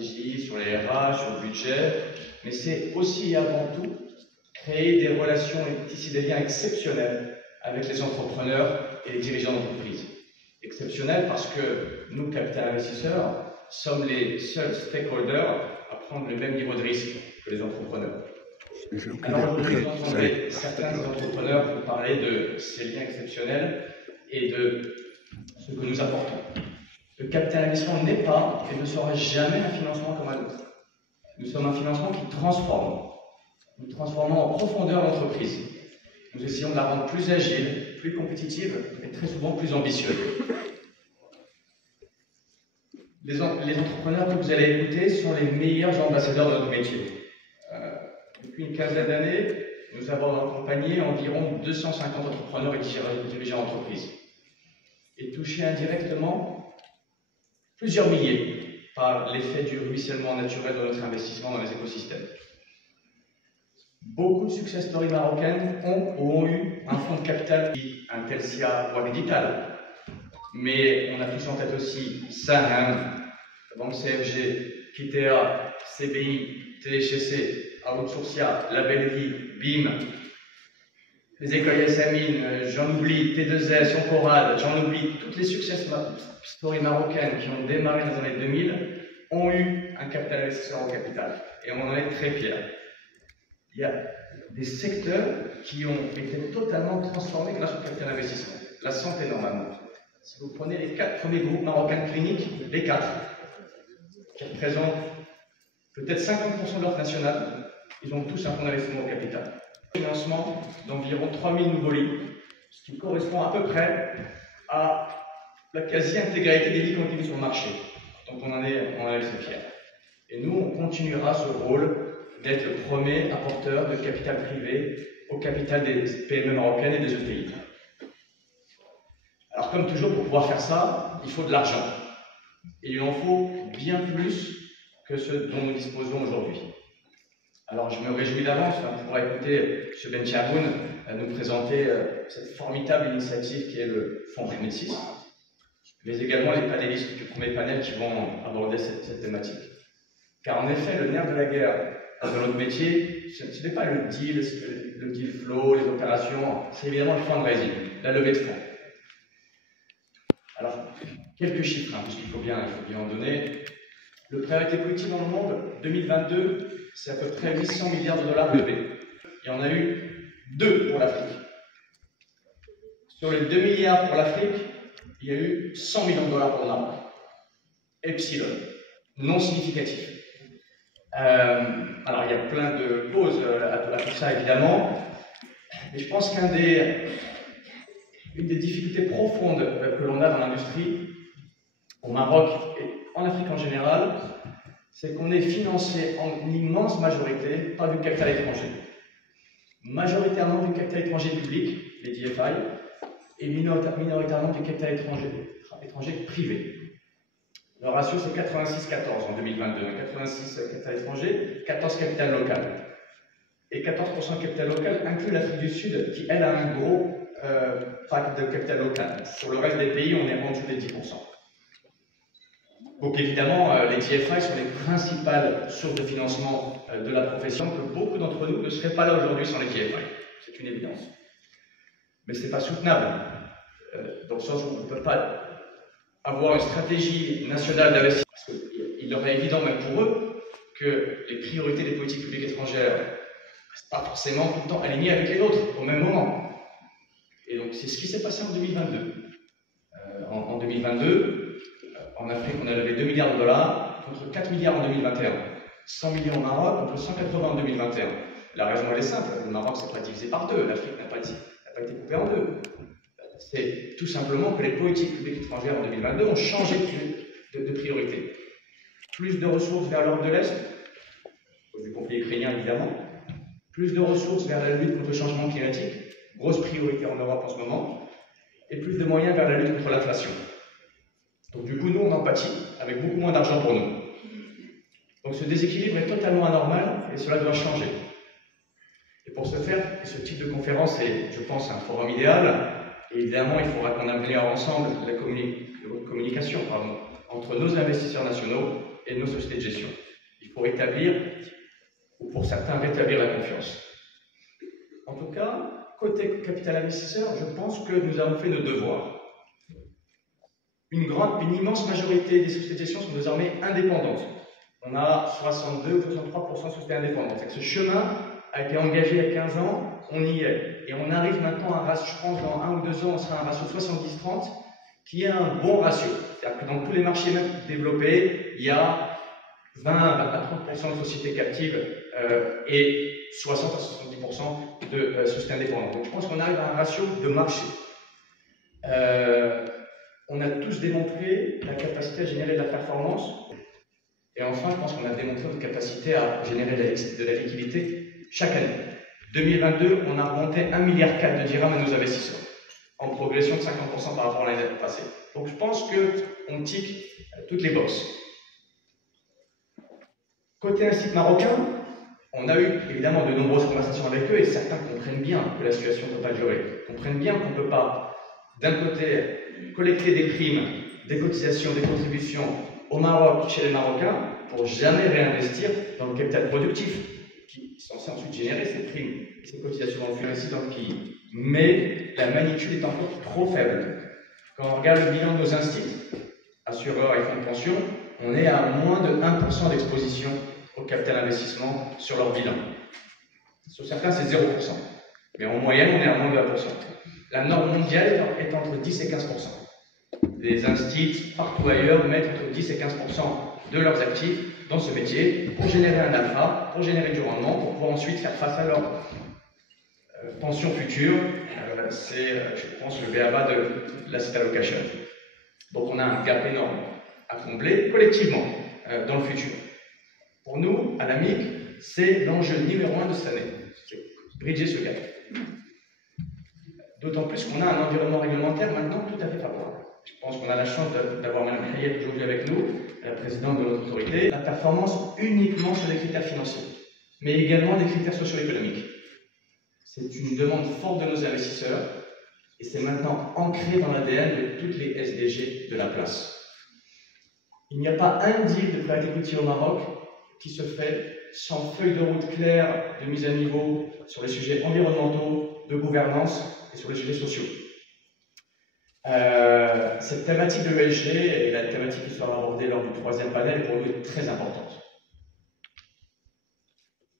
stratégie, sur les RH, sur le budget, mais c'est aussi et avant tout créer des relations et tisser des liens exceptionnels avec les entrepreneurs et les dirigeants d'entreprise. Exceptionnels parce que nous, capital investisseurs, sommes les seuls stakeholders à prendre le même niveau de risque que les entrepreneurs. Alors aujourd'hui, vous entendrez certains entrepreneurs vous parler de ces liens exceptionnels et de ce que nous apportons. Le capital investissement n'est pas et ne sera jamais un financement comme un autre. Nous sommes un financement qui transforme. Nous transformons en profondeur l'entreprise. Nous essayons de la rendre plus agile, plus compétitive et très souvent plus ambitieuse. Les entrepreneurs que vous allez écouter sont les meilleurs ambassadeurs de notre métier. Depuis une quinzaine d'années, nous avons accompagné environ 250 entrepreneurs et dirigeants d'entreprise et touché indirectement plusieurs milliers par l'effet du ruissellement naturel de notre investissement dans les écosystèmes. Beaucoup de success stories marocaines ont eu un fonds de capital, un Telsia ou Agdital. Mais on a tous en tête aussi Saham, Banque CFG, Kitea, CBI, THC, Outsourcia, La Belle Vie, BIM, les écoles Yassamine, j'en oublie, T2S, Oncorad, j'en oublie, toutes les success stories marocaines qui ont démarré dans les années 2000 ont eu un capital investisseur au capital. Et on en est très fiers. Il y a des secteurs qui ont été totalement transformés grâce au capital investissement. La santé, normalement. Si vous prenez les 4 premiers groupes marocains cliniques, les 4, qui représentent peut-être 50% de l'offre nationale, ils ont tous un fonds d'investissement au capital. Financement d'environ 3000 nouveaux lits, ce qui correspond à peu près à la quasi-intégralité des lits qui ont été mis sur le marché. Donc on en est très fiers. Et nous, on continuera ce rôle d'être le premier apporteur de capital privé au capital des PME marocaines et des ETI. Alors comme toujours, pour pouvoir faire ça, il faut de l'argent. Et il en faut bien plus que ce dont nous disposons aujourd'hui. Alors je me réjouis d'avance de pouvoir écouter M. Benchamoun nous présenter cette formidable initiative qui est le fonds Renessis, mais également les panélistes du premier panel qui vont aborder cette thématique. Car en effet, le nerf de la guerre dans notre métier, ce n'est pas le deal flow, les opérations, c'est évidemment le fundraising, la levée de fonds. Alors, quelques chiffres, puisqu'il faut bien en donner. Le priorité politique dans le monde, 2022, c'est à peu près 800 milliards de dollars levés. Il y en a eu 2 pour l'Afrique. Sur les 2 milliards pour l'Afrique, il y a eu 100 millions de dollars pour le Maroc. Epsilon, non significatif. Alors, il y a plein de causes à tout ça, évidemment, mais je pense qu'une des difficultés profondes que l'on a dans l'industrie, au Maroc et en Afrique en général, c'est qu'on est financé en immense majorité par du capital étranger. Majoritairement du capital étranger public, les DFI, et minoritairement du capital étranger privé. Le ratio, c'est 86-14 en 2022. 86 capital étranger, 14 capital local. Et 14% de capital local inclut l'Afrique du Sud, qui, elle, a un gros pack de capital local. Sur le reste des pays, on est en dessous des 10%. Donc évidemment, les TFI sont les principales sources de financement de la profession, que beaucoup d'entre nous ne seraient pas là aujourd'hui sans les TFI. C'est une évidence. Mais ce n'est pas soutenable, dans le sens où on ne peut pas avoir une stratégie nationale d'investissement, parce qu'il leur est évident, même pour eux, que les priorités des politiques publiques étrangères ne restent pas forcément tout le temps alignées avec les nôtres, au même moment. Et donc c'est ce qui s'est passé en 2022. En 2022, en Afrique, on a levé 2 milliards de dollars contre 4 milliards en 2021. 100 millions au Maroc contre 180 en 2021. La raison, elle est simple. Le Maroc, c'est pas divisé par 2. L'Afrique n'a pas été coupée en 2. C'est tout simplement que les politiques publiques étrangères en 2022 ont changé de priorité. Plus de ressources vers l'Europe de l'Est, à cause du conflit ukrainien évidemment. Plus de ressources vers la lutte contre le changement climatique, grosse priorité en Europe en ce moment. Et plus de moyens vers la lutte contre l'inflation. Donc du coup, nous, on en pâtit, avec beaucoup moins d'argent pour nous. Donc ce déséquilibre est totalement anormal et cela doit changer. Et pour ce faire, ce type de conférence est, je pense, un forum idéal. Et évidemment, il faudra qu'on améliore ensemble la communication entre nos investisseurs nationaux et nos sociétés de gestion. Il faut rétablir, ou pour certains, rétablir la confiance. En tout cas, côté capital investisseur, je pense que nous avons fait nos devoirs. Une immense majorité des sociétés de gestion sont désormais indépendantes. On a 62 ou 63% de sociétés indépendantes. Ce chemin a été engagé il y a 15 ans, on y est. Et on arrive maintenant à un ratio, je pense dans 1 ou 2 ans, on sera à un ratio 70-30, qui est un bon ratio. C'est-à-dire que dans tous les marchés même développés, il y a 20 à 30% de sociétés captives et 60 à 70% de sociétés indépendantes. Donc je pense qu'on arrive à un ratio de marché. On a tous démontré la capacité à générer de la performance. Et enfin, je pense qu'on a démontré notre capacité à générer de la liquidité chaque année. 2022, on a remonté 1,4 milliard de dirhams à nos investisseurs, en progression de 50% par rapport à l'année passée. Donc je pense qu'on tique toutes les boxes. Côté institut marocain, on a eu évidemment de nombreuses conversations avec eux et certains comprennent bien que la situation ne peut pas durer, comprennent bien qu'on ne peut pas, d'un côté, collecter des primes, des cotisations, des contributions au Maroc, chez les Marocains, pour jamais réinvestir dans le capital productif, qui est censé ensuite générer ces primes, ces cotisations dans le futur dans le pays. Mais la magnitude est encore trop faible. Quand on regarde le bilan de nos instituts, assureurs et fonds de pension, on est à moins de 1% d'exposition au capital investissement sur leur bilan. Sur certains, c'est 0%. Mais en moyenne, on est à moins de 1%. La norme mondiale est entre 10 et 15%. Les instituts, partout ailleurs, mettent entre 10 et 15% de leurs actifs dans ce métier pour générer un alpha, pour générer du rendement, pour pouvoir ensuite faire face à leur pension future. C'est, je pense, le b.a.-ba de l'asset allocation. Donc on a un gap énorme à combler collectivement dans le futur. Pour nous, à l'AMIC, c'est l'enjeu numéro 1 de cette année, c'est bridger ce gap. D'autant plus qu'on a un environnement réglementaire maintenant tout à fait favorable. Je pense qu'on a la chance d'avoir Mme Khayet aujourd'hui avec nous, la présidente de notre autorité. La performance uniquement sur les critères financiers, mais également des critères socio-économiques. C'est une demande forte de nos investisseurs et c'est maintenant ancré dans l'ADN de toutes les SDG de la place. Il n'y a pas un deal de private equity au Maroc qui se fait sans feuille de route claire de mise à niveau sur les sujets environnementaux, de gouvernance et sur les sujets sociaux. Cette thématique de l'ESG et la thématique qui sera abordée lors du 3e panel est pour nous très importante.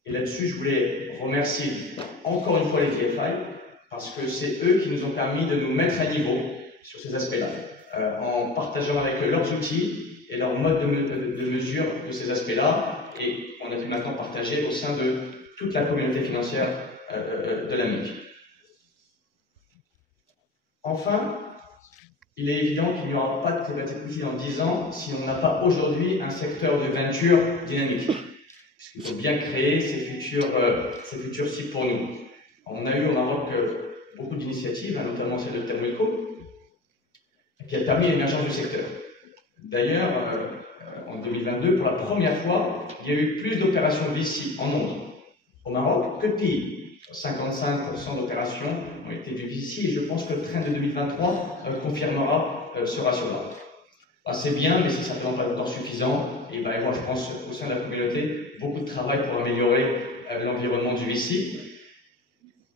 Et là-dessus, je voulais remercier encore une fois les DFI parce que c'est eux qui nous ont permis de nous mettre à niveau sur ces aspects-là, en partageant avec eux leurs outils et leur mode de mesure de ces aspects-là, et on a pu maintenant partager au sein de toute la communauté financière de l'AMIC. Enfin, il est évident qu'il n'y aura pas de private equity dans 10 ans si on n'a pas aujourd'hui un secteur de venture dynamique. Puisqu'il faut bien créer ces futurs cibles pour nous. On a eu au Maroc beaucoup d'initiatives, notamment celle de Tamwilco, qui a permis l'émergence du secteur. D'ailleurs, en 2022, pour la première fois, il y a eu plus d'opérations VC en nombre au Maroc que de pays. 55% d'opérations ont été du VC et je pense que le trend de 2023 confirmera ce ratio-là. C'est bien, mais c'est simplement pas longtemps suffisant. Et il va y avoir, je pense, au sein de la communauté, beaucoup de travail pour améliorer l'environnement du VC.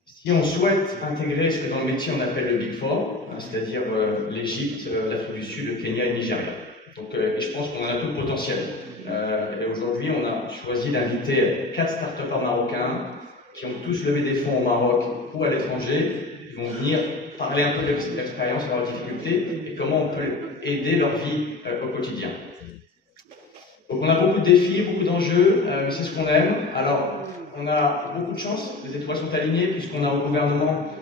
Si on souhaite intégrer ce que dans le métier on appelle le Big Four, c'est-à-dire l'Égypte, l'Afrique du Sud, le Kenya et le Nigeria. Donc, je pense qu'on a tout le potentiel. Et aujourd'hui, on a choisi d'inviter 4 start-upers marocains qui ont tous levé des fonds au Maroc ou à l'étranger. Ils vont venir parler un peu de leur expérience, de leurs difficultés et comment on peut aider leur vie au quotidien. Donc on a beaucoup de défis, beaucoup d'enjeux, mais c'est ce qu'on aime. Alors on a beaucoup de chance, les étoiles sont alignées puisqu'on a au gouvernement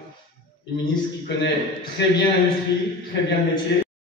une ministre qui connaît très bien l'industrie, très bien le métier.